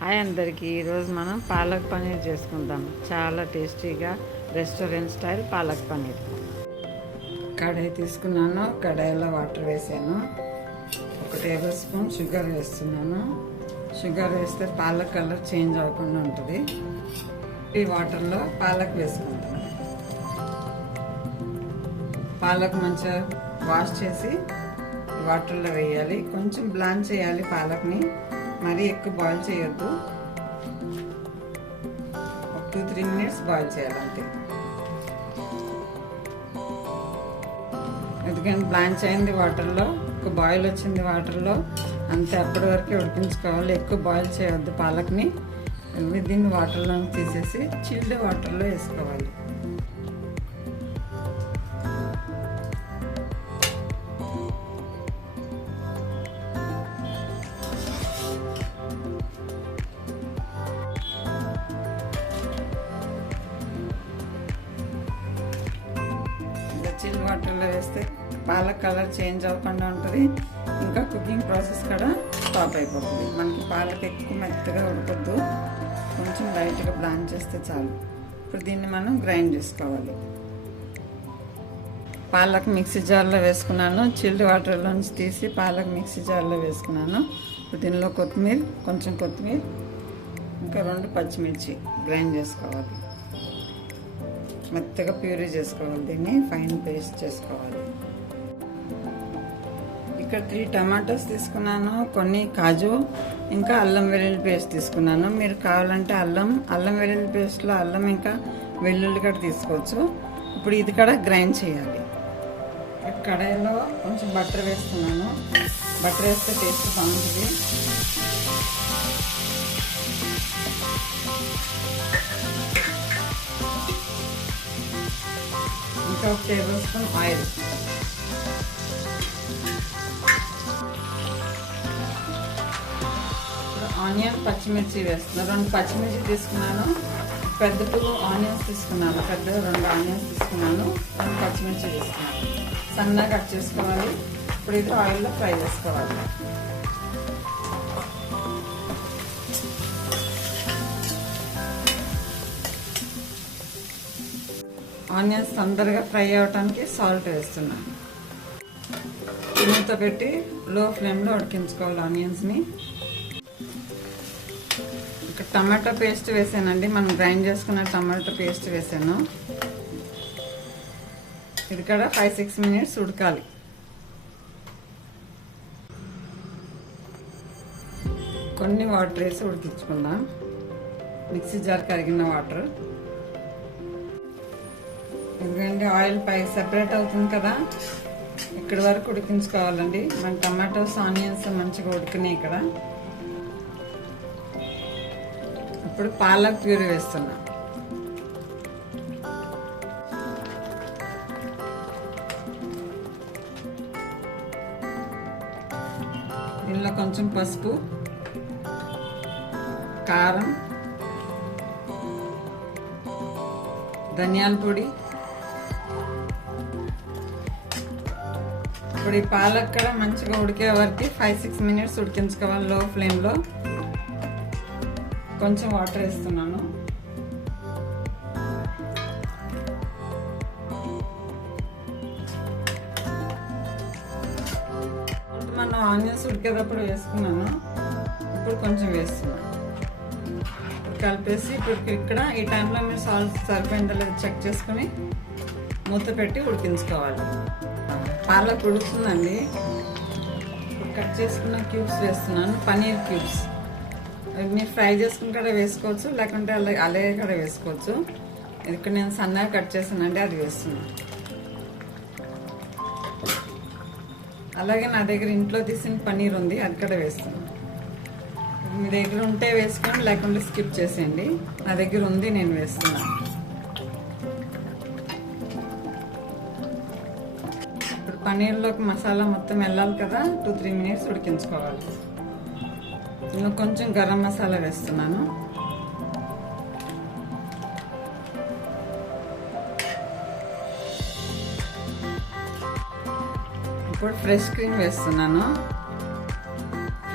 Hi అందరికీ. ఈరోజు మనం పాలక్ పన్నీర్ చేసుకుందాం. చాలా టేస్టీగా రెస్టారెంట్ స్టైల్ పాలక్ పన్నీర్. కడాయి తీసుకున్నాను, కడాయిలో వాటర్ వేసాను. 1 టేబుల్ స్పూన్ షుగర్ వేస్తున్నాను. షుగర్ వేస్తే పాలక్ కలర్ చేంజ్ అవ్వకుండా ఉంటుంది. ఈ వాటర్లో పాలక్ వేసుకుంటాను. పాలక్ మంచిగా వాష్ చేసి వాటర్లో వేయాలి. కొంచెం బ్లాంచ్ చేయాలి పాలక్ని, మరీ ఎక్కువ బాయిల్ చేయొద్దు. 2-3 మినిట్స్ బాయిల్ చేయాలి అంతే. ఎందుకంటే బ్లాంచ్ అయింది వాటర్లో, ఒక బాయిల్ వచ్చింది వాటర్లో అంతే. అప్పటి వరకే ఉడికించుకోవాలి, ఎక్కువ బాయిల్ చేయొద్దు పాలక్ని. దీన్ని వాటర్లో తీసేసి చిల్డ్ వాటర్లో వేసుకోవాలి. చిల్ వాటర్లో వేస్తే పాలక్ కలర్ చేంజ్ అవ్వకుండా ఉంటుంది. ఇంకా కుకింగ్ ప్రాసెస్ కూడా స్టాప్ అయిపోతుంది. మనకి పాలక్ ఎక్కువ మెత్తగా ఉడకద్దు, కొంచెం లైట్గా బ్లాంచ్ చేస్తే చాలు. ఇప్పుడు దీన్ని మనం గ్రైండ్ చేసుకోవాలి. పాలక్ మిక్సీ జార్లో వేసుకున్నాను. చిల్డ్ వాటర్లో నుంచి తీసి పాలక్ మిక్సీ జార్లో వేసుకున్నాను. ఇప్పుడు దీనిలో కొంచెం కొత్తిమీర, ఇంకా 2 పచ్చిమిర్చి గ్రైండ్ చేసుకోవాలి. మెత్తగా ప్యూరీ చేసుకోవాలి. దీన్ని ఫైన్ పేస్ట్ చేసుకోవాలి. ఇక్కడ 3 టమాటోస్ తీసుకున్నాను, కొన్ని కాజు, ఇంకా అల్లం వెల్లుల్లి పేస్ట్ తీసుకున్నాను. మీరు కావాలంటే అల్లం వెల్లుల్లి పేస్ట్లో అల్లం ఇంకా వెల్లుల్లి కూడా తీసుకోవచ్చు. ఇప్పుడు ఇది కూడా గ్రైండ్ చేయాలి. కడాయిలో కొంచెం బటర్ వేస్తున్నాను. బటర్ వేస్తే టేస్ట్ బాగుంటుంది. ఇంకా 1 టేబుల్ స్పూన్ ఆయిల్. ఆనియన్, పచ్చిమిర్చి వేస్తున్నాను. 2 పచ్చిమిర్చి తీసుకున్నాను. పెద్ద 2 ఆనియన్స్ తీసుకున్నాను. పెద్ద 2 ఆనియన్స్ తీసుకున్నాను. 2 పచ్చిమిర్చి తీసుకున్నాను. సన్నగా కట్ చేసుకోవాలి. ఇప్పుడు ఇది ఆయిల్లో ఫ్రై చేసుకోవాలి. ఆనియన్స్ తొందరగా ఫ్రై అవ్వటానికి సాల్ట్ వేస్తున్నాను. మూత పెట్టి లో ఫ్లేమ్లో ఉడికించుకోవాలి ఆనియన్స్ని. ఇక్కడ టమాటో పేస్ట్ వేసానండి, మనం గ్రైండ్ చేసుకున్న టమాటో పేస్ట్ వేసాను. ఇది కూడా 5-6 మినిట్స్ ఉడకాలి. కొన్ని వాటర్ వేసి ఉడికించుకుందాం. మిక్సీ జార్ కరిగిన వాటర్. ఎందుకంటే ఆయిల్ పై సెపరేట్ అవుతుంది కదా, ఇక్కడి వరకు ఉడికించుకోవాలండి. మన టమాటోస్, ఆనియన్స్ మంచిగా ఉడికినాయి ఇక్కడ. ఇప్పుడు పాలక్ ప్యూరీ వేస్తున్నా. దీనిలో కొంచెం పసుపు, కారం, ధనియాల పొడి. ఇప్పుడు ఈ పాలక్ కూడా మంచిగా ఉడికే వరకు 5-6 మినిట్స్ ఉడికించుకోవాలి లో ఫ్లేమ్లో. కొంచెం వాటర్ వేస్తున్నాను. మనం ఆనియన్స్ ఉడికేటప్పుడు వేసుకున్నాను, ఇప్పుడు కొంచెం వేస్తున్నాను. కలిపేసి ఇప్పుడు ఇక్కడ ఈ టైంలో మీరు సాల్ట్ సరిపోయిందో లేదో చెక్ చేసుకుని మూత పెట్టి ఉడికించుకోవాలి. పాలక్ ఉడుకుతుందండి. ఇప్పుడు కట్ చేసుకున్న క్యూబ్స్ వేస్తున్నాను. పన్నీర్ క్యూబ్స్ మీరు ఫ్రై చేసుకుని కూడా వేసుకోవచ్చు, లేకుంటే అలాగే కూడా వేసుకోవచ్చు. ఇక్కడ నేను సన్నగా కట్ చేసానండి, అది వేస్తున్నాను. అలాగే నా దగ్గర ఇంట్లో తీసిన పన్నీర్ ఉంది, అది కూడా వేస్తున్నాను. మీ దగ్గర ఉంటే వేసుకోండి, లేకుంటే స్కిప్ చేసేయండి. నా దగ్గర ఉంది, నేను వేస్తున్నాను. ఇప్పుడు పన్నీర్లోకి మసాలా మొత్తం వెళ్ళాలి కదా, 2-3 మినిట్స్ ఉడికించుకోవాలి. నేను కొంచెం గరం మసాలా వేస్తున్నాను. ఇప్పుడు ఫ్రెష్ క్రీమ్ వేస్తున్నాను.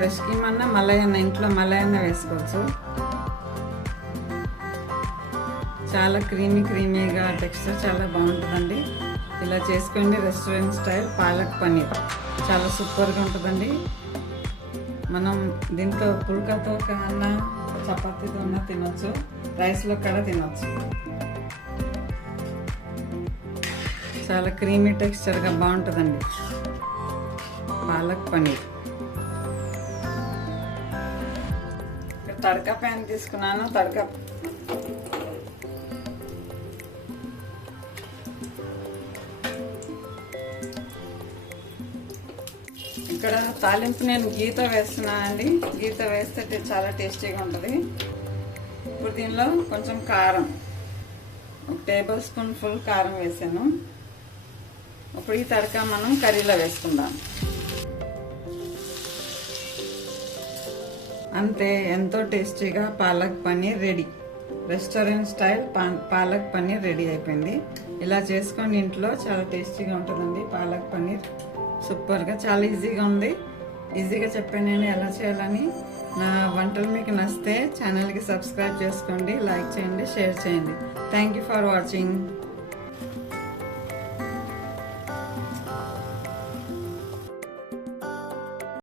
ఫ్రెష్ క్రీమ్ అన్నా మలయన్న ఇంట్లో మలయన్న వేసుకోవచ్చు. చాలా క్రీమీగా టెక్స్చర్ చాలా బాగుంటుందండి. ఇలా చేసుకోండి. రెస్టారెంట్ స్టైల్ పాలక్ పన్నీర్ చాలా సూపర్గా ఉంటుందండి. మనం దీంట్లో పుల్కాతో కన్నా చపాతీతో అన్నా తినొచ్చు, రైస్లో కూడా తినొచ్చు. చాలా క్రీమీ టెక్స్చర్గా బాగుంటుందండి పాలక్ పన్నీర్. తడకా ప్యాన్ తీసుకున్నాను. ఇక్కడ తాలింపు నేను గీతో వేస్తున్నానండి. గీతో వేస్తే చాలా టేస్టీగా ఉంటుంది. ఇప్పుడు దీనిలో కొంచెం కారం, 1 టేబుల్ స్పూన్ ఫుల్ కారం వేసాను. ఇప్పుడు ఈ తడక మనం కర్రీలో వేసుకుందాం. అంతే, ఎంతో టేస్టీగా palak paneer ready. Restaurant style palak paneer ready అయిపోయింది. ఇలా చేసుకోండి ఇంట్లో, చాలా టేస్టీగా ఉంటుందండి పాలక్ పన్నీర్. సూపర్గా, చాలా ఈజీగా ఉంది. ఈజీగా చెప్పాను నేను ఎలా చేయాలని. నా వంటలు మీకు నచ్చితే ఛానల్కి సబ్స్క్రైబ్ చేసుకోండి, లైక్ చేయండి, షేర్ చేయండి. Thank you for watching.